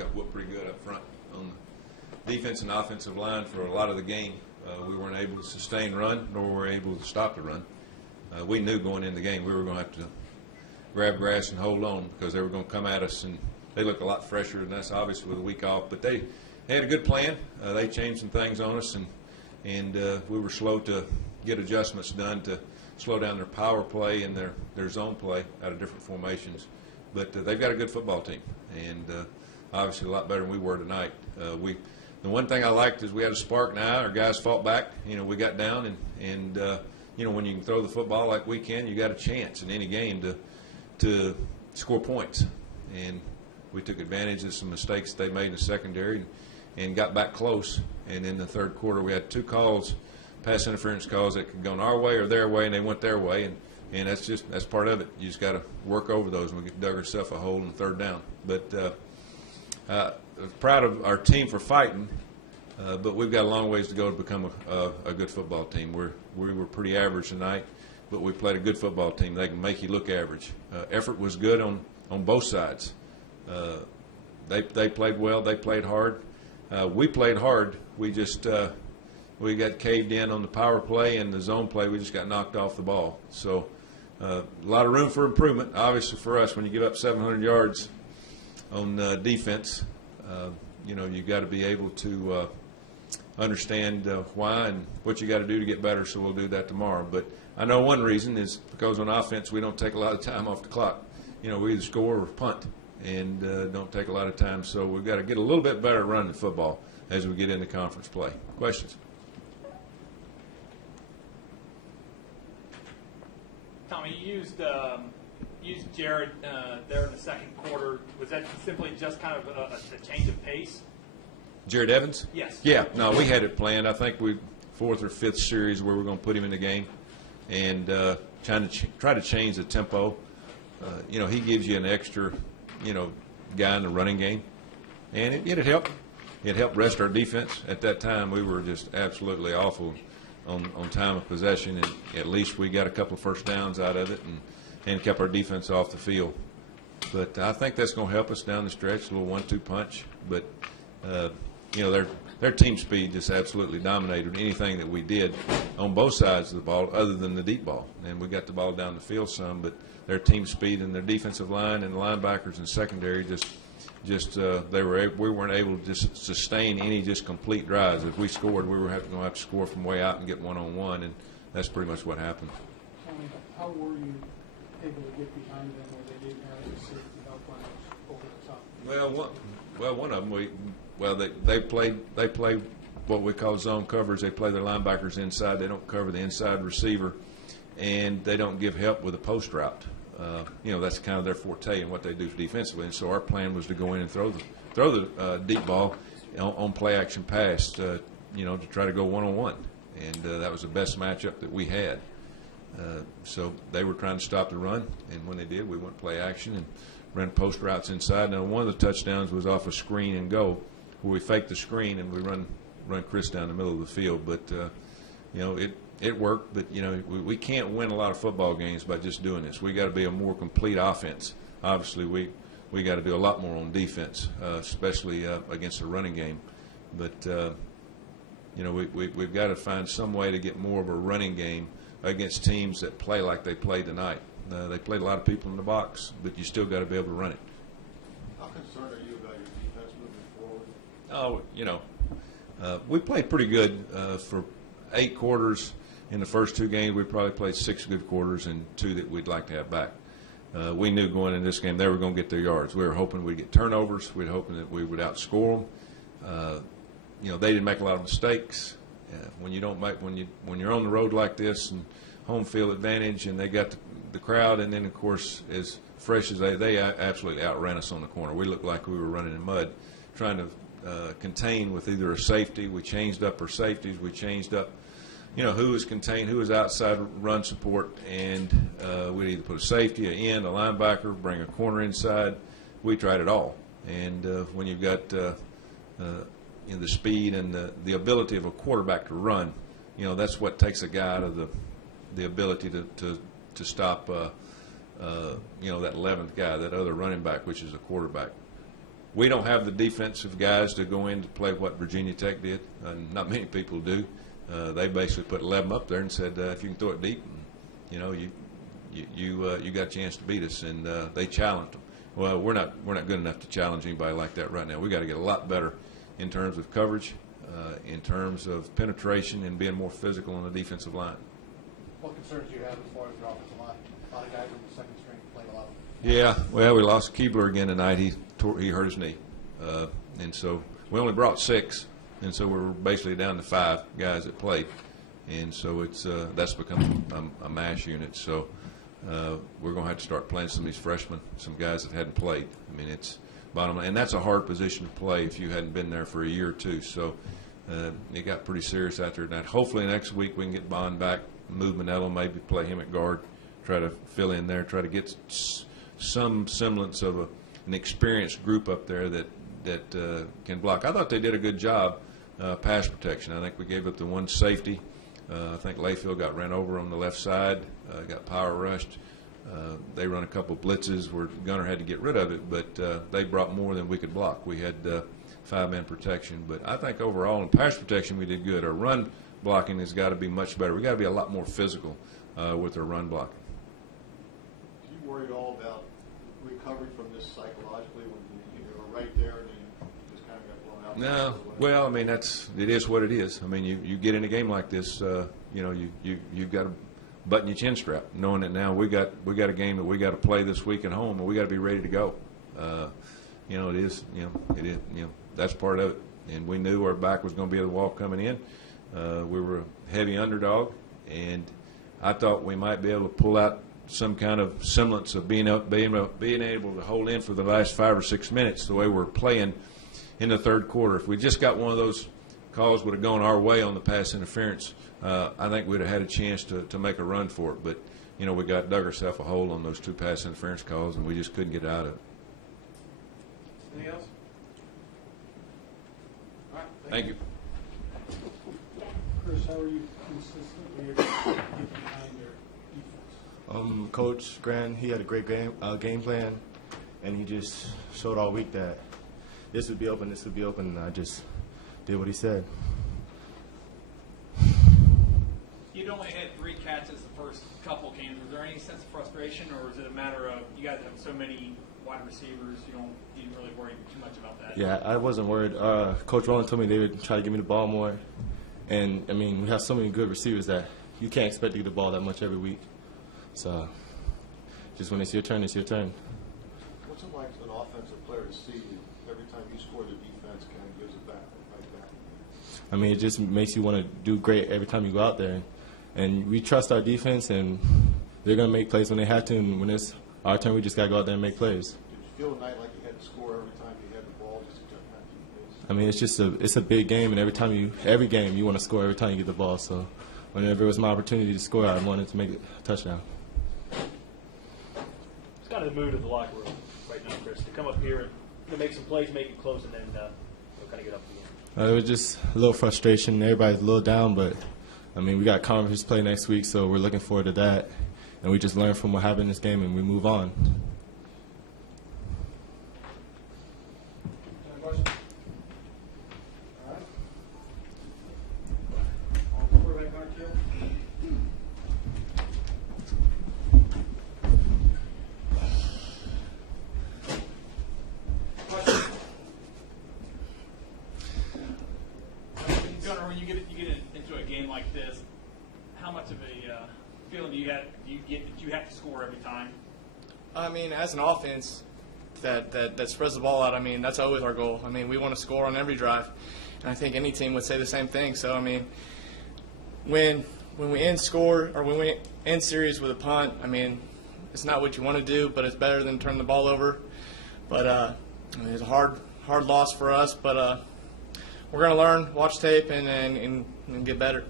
got whooped pretty good up front on the defense and offensive line for a lot of the game. We weren't able to sustain run, nor were we able to stop the run. We knew going into the game we were going to have to grab grass and hold on because they were going to come at us, and they looked a lot fresher than us, obviously, with a week off. But they had a good plan. They changed some things on us, and we were slow to get adjustments done to slow down their power play and their zone play out of different formations. But they've got a good football team, and obviously a lot better than we were tonight. The one thing I liked is we had a spark now. Our guys fought back. We got down, and when you can throw the football like we can, you got a chance in any game to score points. And we took advantage of some mistakes they made in the secondary and got back close. And in the third quarter, we had 2 calls, pass interference calls that could go our way or their way, and they went their way. And that's part of it. You just got to work over those, and we dug ourselves a hole in the third down. But proud of our team for fighting, but we've got a long ways to go to become a good football team. We were pretty average tonight, but we played a good football team. They can make you look average. Effort was good on both sides. They played well. They played hard. We played hard. We just we got caved in on the power play and the zone play. We just got knocked off the ball. So a lot of room for improvement. Obviously, for us, when you give up 700 yards on defense, you got to be able to understand why and what you got to do to get better. So we'll do that tomorrow. But I know one reason is because on offense we don't take a lot of time off the clock. We either score or punt, and don't take a lot of time. So we've got to get a little bit better at running the football as we get into conference play. Questions? Tommy, you used Jared there in the second quarter. Was that simply just kind of a change of pace? Jared Evans? Yes. Yeah. No, we had it planned. I think we 4th or 5th series where we're going to put him in the game and try to change the tempo. He gives you an extra, guy in the running game, and it helped. It helped rest our defense. At that time, we were just absolutely awful on time of possession, and at least we got a couple of first downs out of it and kept our defense off the field. But I think that's going to help us down the stretch, a little 1-2 punch. But, their team speed just absolutely dominated anything that we did on both sides of the ball other than the deep ball. And we got the ball down the field some, but their team speed and their defensive line and the linebackers and secondary we weren't able to just sustain any just complete drives. If we scored, we were going to have to score from way out and get one-on-one, and that's pretty much what happened. How were you able to get behind them where they didn't have the safety help lines over the top? One of them, they play what we call zone coverage. They play their linebackers inside. They don't cover the inside receiver, and they don't give help with a post route. That's kind of their forte and what they do defensively. And so our plan was to go in and throw the deep ball on play action pass, to try to go one-on-one. And that was the best matchup that we had. So they were trying to stop the run, and when they did, we went play action and ran post routes inside. Now, one of the touchdowns was off a screen and go, where we faked the screen and we run Chris down the middle of the field. But it worked. But we can't win a lot of football games by just doing this. We got to be a more complete offense. Obviously, we got to do a lot more on defense, especially against the running game. But we've got to find some way to get more of a running game against teams that play like they played tonight. They played a lot of people in the box, but you still got to be able to run it. How concerned are you about your defense moving forward? We played pretty good for 8 quarters. In the first 2 games, we probably played 6 good quarters and 2 that we'd like to have back. We knew going in this game they were going to get their yards. We were hoping we'd get turnovers. We were hoping that we would outscore them. They didn't make a lot of mistakes. When you're on the road like this and home field advantage, and they got the crowd, and then of course as fresh as they absolutely outran us on the corner. We looked like we were running in mud, trying to contain with either a safety. We changed up our safeties. We changed up, who was contained, who was outside run support, and we'd either put a safety, an end, a linebacker, bring a corner inside. We tried it all. And when you've got the speed and the ability of a quarterback to run, that's what takes a guy out of the ability to stop, that 11th guy, that other running back, which is a quarterback. we don't have the defensive guys to go in to play what Virginia Tech did. Not many people do. They basically put 11 up there and said, if you can throw it deep, you know, you got a chance to beat us, and they challenged them. Well, we're not good enough to challenge anybody like that right now. We got to get a lot better in terms of coverage, in terms of penetration, and being more physical on the defensive line. What concerns do you have as far as your offensive line? A lot of guys on the second string playing a lot. Yeah, well, we lost Keebler again tonight. He hurt his knee, and so we only brought 6, and so we're basically down to 5 guys that played, and so it's that's become a mash unit. So we're going to have to start playing some of these freshmen, some guys that hadn't played. I mean, it's bottom line, and that's a hard position to play if you hadn't been there for a year or two. So it got pretty serious out there tonight. Hopefully next week we can get Bond back, move Manello, maybe play him at guard, try to fill in there, try to get some semblance of an experienced group up there that can block. I thought they did a good job pass protection. I think we gave up the one safety. I think Layfield got ran over on the left side, got power rushed. They run a couple blitzes where Gunner had to get rid of it, but they brought more than we could block. We had 5-man protection, but I think overall in pass protection we did good. Our run blocking has got to be much better. We got to be a lot more physical with our run blocking. Do you worry at all about recovery from this psychologically when you were right there and then you just kind of got blown out? No, well, I mean it is what it is. I mean you get in a game like this, you know, you've got to button your chin strap, knowing that now we got a game that we got to play this week at home, and we got to be ready to go. You know, it is that's part of it, and we knew our back was going to be at the wall coming in. We were a heavy underdog, and I thought we might be able to pull out some kind of semblance of being able to hold in for the last 5 or 6 minutes the way we're playing in the third quarter. If we just got one of those calls would have gone our way on the pass interference, I think we'd have had a chance to make a run for it. But, you know, we dug ourselves a hole on those 2 pass interference calls, and we just couldn't get out of it. Anything else? All right. Thank you. Chris, how are you consistently able to get behind your defense? Coach Grant, he had a great game plan, and he just showed all week that this would be open, and I just did what he said. You'd only had 3 catches the first couple games. Was there any sense of frustration, or is it a matter of you guys have so many wide receivers, you didn't really worry too much about that? Yeah, I wasn't worried. Coach Rowland told me they would try to give me the ball more, and I mean we have so many good receivers that you can't expect to get the ball that much every week. So just when it's your turn, it's your turn. What's it like as an offensive player to see every time you score, the defense kind of gives it back, right back? I mean, it just makes you want to do great every time you go out there. And we trust our defense, and they're going to make plays when they have to. And when it's our turn, we just got to go out there and make plays. Did you feel tonight like you had to score every time you had the ball just to kind of keep pace? I mean, it's a big game, and every game you want to score every time you get the ball. So whenever it was my opportunity to score, I wanted to make a touchdown. It's kind of the mood of the locker room right now, Chris, to come up here and make some plays, make it close, and then kind of get up again. It was just a little frustration. Everybody's a little down, but, I mean, we got conference play next week, so we're looking forward to that. And we just learn from what happened in this game, and we move on. Any questions? All right. Quarterback Mark Hill. Gunnar, when you get into a game like this, how much of a feeling do you get that you have to score every time? I mean, as an offense that spreads the ball out, I mean, that's always our goal. I mean, we want to score on every drive, and I think any team would say the same thing. So, I mean, when we end series with a punt, I mean, it's not what you want to do, but it's better than turn the ball over. But I mean, it's a hard loss for us, but we're going to learn, watch tape, and get better.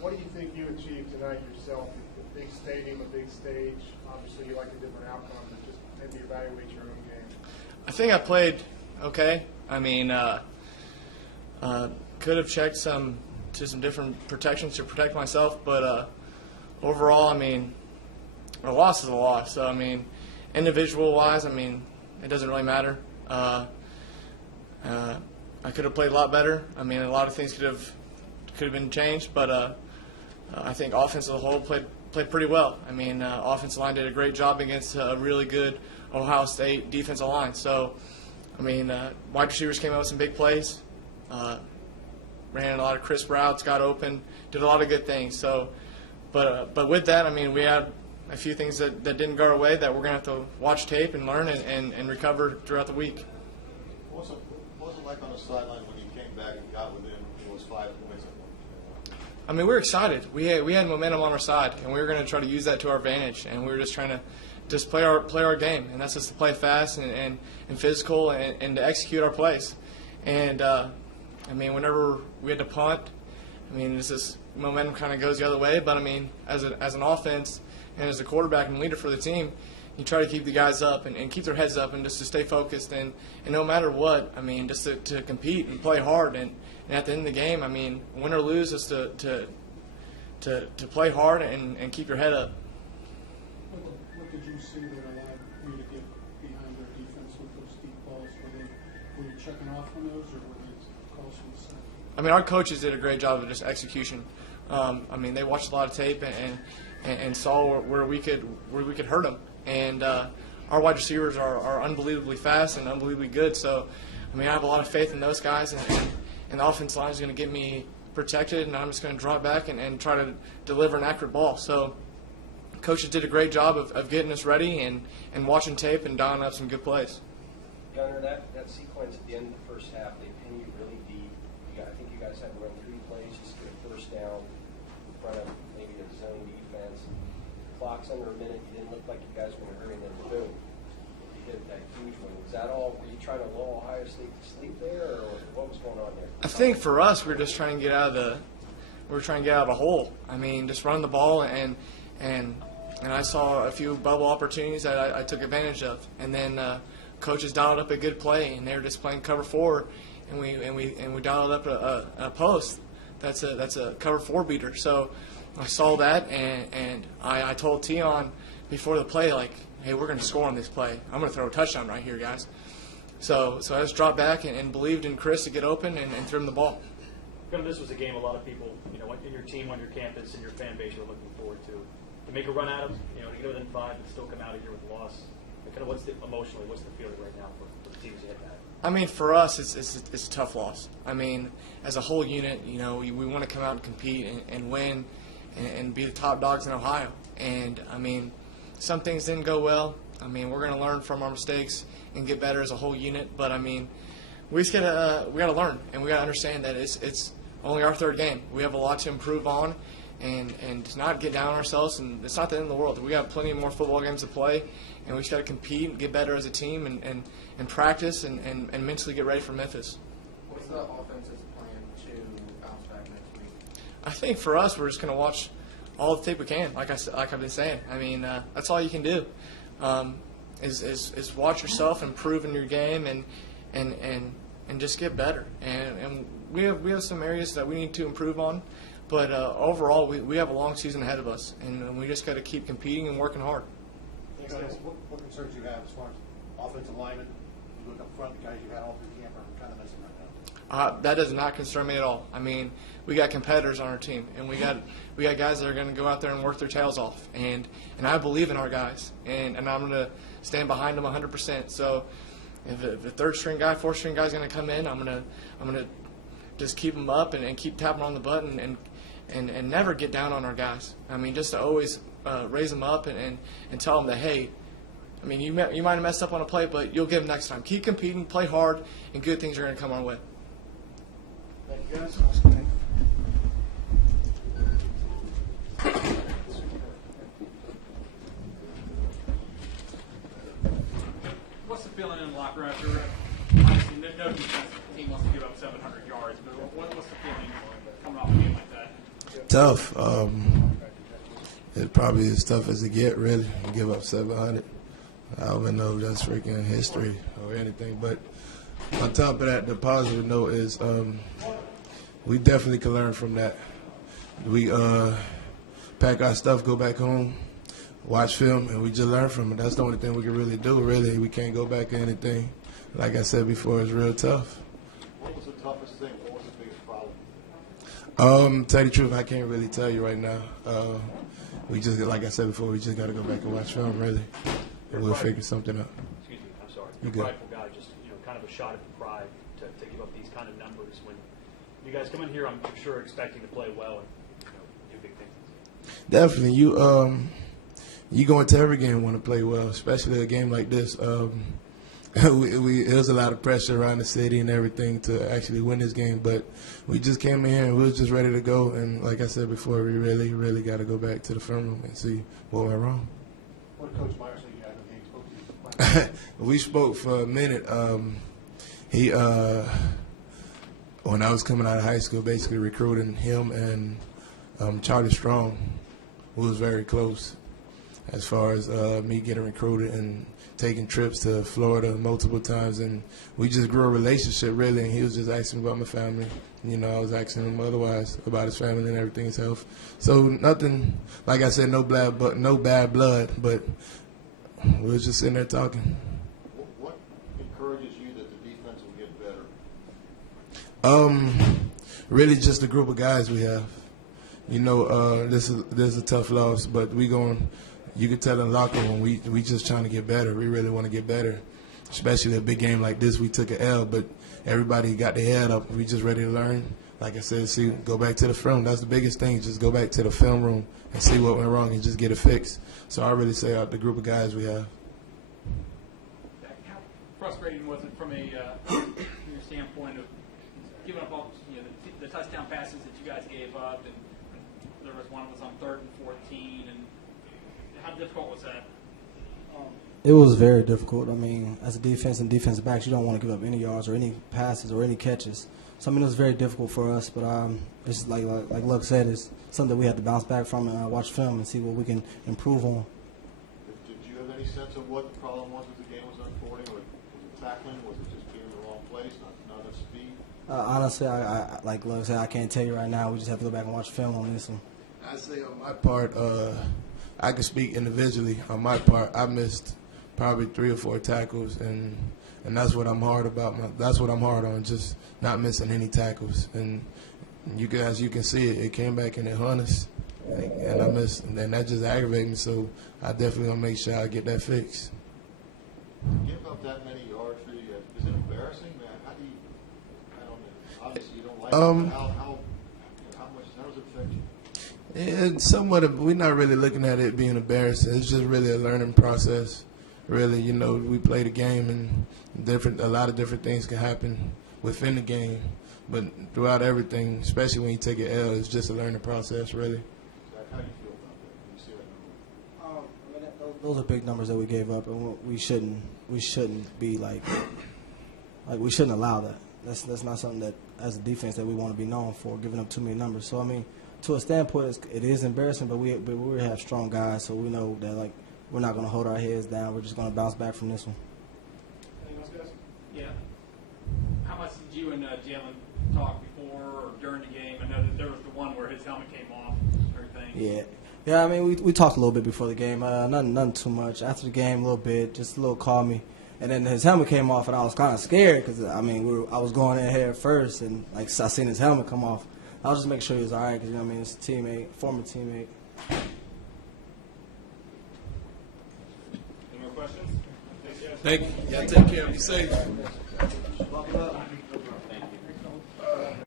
What do you think you achieved tonight yourself? A big stadium, a big stage. Obviously, you like a different outcome, but just maybe evaluate your own game. I think I played okay. I mean, could have checked some different protections to protect myself, but overall, I mean, a loss is a loss. So, I mean, individual-wise, I mean, it doesn't really matter. I could have played a lot better. I mean, a lot of things could have been changed, but I think offense as a whole played pretty well. I mean, offensive line did a great job against a really good Ohio State defensive line. So, I mean, wide receivers came out with some big plays, ran a lot of crisp routes, got open, did a lot of good things. So, but with that, I mean, we had a few things that didn't go our way that we're going to have to watch tape and learn and recover throughout the week. What was it like on the sideline when you came back and got within those 5 points? I mean, we were excited. We had momentum on our side, and we were going to try to use that to our advantage. And we were just trying to play our game, and that's just to play fast and physical and to execute our plays. And I mean, whenever we had to punt, I mean, this momentum kind of goes the other way. But I mean, as an offense and as a quarterback and leader for the team, you try to keep the guys up and keep their heads up and just to stay focused and no matter what, I mean, just to compete and play hard and at the end of the game, I mean, win or lose is to play hard and keep your head up. What did you see that allowed you to get behind their defense with those deep balls? Were you checking off on those, or were they calls from the side? I mean, our coaches did a great job of just execution. I mean, they watched a lot of tape and saw where we could hurt them. And our wide receivers are unbelievably fast and unbelievably good. So, I mean, I have a lot of faith in those guys, and the offensive line is going to get me protected, and I'm just going to draw back and try to deliver an accurate ball. So, coaches did a great job of getting us ready and watching tape and dialing up some good plays. Gunner, that sequence at the end of the first half, they pin you really deep. I think you guys had to run 3 plays just to get a first down in front of maybe a zone defense. Clock's under a minute. You didn't look like you guys were going to hurry, and then boom, you hit that huge one. Was that all? Were you trying to lull Ohio State to sleep there, or what was going on there? I think for us, we were just trying to get out of the hole. I mean, just run the ball and I saw a few bubble opportunities that I took advantage of, and then coaches dialed up a good play, and they were just playing cover 4, and we dialed up a post that's a cover 4 beater. So I saw that, and I told Tion before the play, like, hey, we're going to score on this play. I'm going to throw a touchdown right here, guys. So I just dropped back and believed in Chris to get open and threw him the ball. This was a game a lot of people, in your team, on your campus, and your fan base were looking forward to. To make a run at them, to get within 5 and still come out of here with a loss. Kind of what's the feeling right now for the teams you hit that? I mean, for us, it's a tough loss. I mean, as a whole unit, we want to come out and compete and win and be the top dogs in Ohio. And, I mean, some things didn't go well. I mean, we're going to learn from our mistakes and get better as a whole unit. But, I mean, we got to learn, and we got to understand that it's only our 3rd game. We have a lot to improve on and to not get down on ourselves. And it's not the end of the world. We got plenty more football games to play, and we just got to compete and get better as a team and practice and mentally get ready for Memphis. What's the offense's plan to bounce back next week? I think for us, we're just going to watch all the tape we can, like I've been saying. I mean, that's all you can do, is watch yourself, improve in your game, and just get better. And we have some areas that we need to improve on, but overall, we have a long season ahead of us, and we just got to keep competing and working hard. What concerns you have as far as offensive linemen? You look up front, the guys you had all through camp are kind of missing right now. That does not concern me at all. I mean, we got competitors on our team, and we got guys that are going to go out there and work their tails off, and I believe in our guys, and I'm going to stand behind them 100%. So if a 3rd string guy, 4th string guy is going to come in, I'm going to just keep them up and keep tapping on the button and never get down on our guys. I mean, just to always raise them up and tell them that, hey, I mean, you might have messed up on a play, but you'll get them next time. Keep competing, play hard, and good things are going to come our way. Thank you, guys. What's the feeling in the locker room after, obviously, no defensive team wants to give up 700 yards, but what's the feeling coming off a game like that? Tough. It probably as tough as it get, really, to give up 700. I don't even know if that's freaking history or anything. But on top of that, the positive note is we definitely can learn from that. We pack our stuff, go back home, watch film, and we just learn from it. That's the only thing we can really do, really. We can't go back to anything. like I said before, it's real tough. What was the toughest thing? What was the biggest problem? Tell you the truth, I can't really tell you right now. We just, like I said before, we just got to go back and watch film, really, and we'll figure something out. Excuse me, I'm sorry. You You're a good. prideful guy, just kind of a shot at the pride to give up these kind of numbers when you guys come in here. I'm sure expecting to play well and do big things. Definitely, you go into every game want to play well, especially a game like this. There was a lot of pressure around the city and everything to actually win this game, but we just came in here and we was just ready to go. And like I said before, we really, really got to go back to the film room and see what went wrong. What did Coach Meyer say you had when he spoke to you? We spoke for a minute. He, when I was coming out of high school, basically recruiting him and Charlie Strong, who was very close as far as me getting recruited and taking trips to Florida multiple times. And we just grew a relationship, really, and he was just asking about my family. I was asking him otherwise about his family and everything, his health. So nothing, like I said, no bad blood, but we was just sitting there talking. What encourages you that the defense will get better? Really just a group of guys we have. This is a tough loss, but you can tell in the locker room, we just trying to get better. We really want to get better, especially a big game like this. We took an L, but everybody got their head up. We just ready to learn. Like I said, go back to the film. That's the biggest thing. Just go back to the film room and see what went wrong and just get it fixed. So I really say out the group of guys we have. How frustrating was it from your standpoint of giving up all the touchdown passes that you guys gave up, and there was one that was on 3rd and 14, and how difficult was that? It was very difficult. I mean, as a defense and defensive backs, you don't want to give up any yards or any passes or any catches. So, I mean, it was very difficult for us, but it's like Luck said, it's something that we have to bounce back from and watch film and see what we can improve on. Did you have any sense of what the problem was as the game was unfolding? Was it tackling? Was it just being in the wrong place, not enough speed? Honestly, I like Luck said, I can't tell you right now. We just have to go back and watch film on this one. I say on my part, I can speak individually. On my part, I missed probably 3 or 4 tackles, and that's what I'm hard about. That's what I'm hard on, just not missing any tackles. And as you can see, it came back and it hung us, and I missed, and that just aggravated me. So I definitely gonna make sure I get that fixed. To give up that many yards for you, is it embarrassing, man? How do you? I don't know. Obviously, you don't like it. But how does it affect you? And somewhat, we're not really looking at it being embarrassing. It's just really a learning process. Really, we play the game, and a lot of different things can happen within the game. But throughout everything, especially when you take an L, it's just a learning process, really. How do you feel about that when you see that number? Those are big numbers that we gave up, and we shouldn't be like we shouldn't allow that. That's not something that, as a defense, that we want to be known for, giving up too many numbers. So I mean, to a standpoint, it is embarrassing, but we have strong guys, so we know that we're not going to hold our heads down. We're just going to bounce back from this one. Anything else, guys? Yeah. How much did you and Jalen talk before or during the game? I know that there was the one where his helmet came off and everything. Yeah. I mean, we talked a little bit before the game. Nothing too much. After the game, a little bit, just a little calm me. And then his helmet came off, and I was kind of scared because I was going in here first, and I seen his helmet come off. I was just making sure he was all right because it's a teammate, former teammate. Any more questions? Thank you. Y'all take care. Be safe.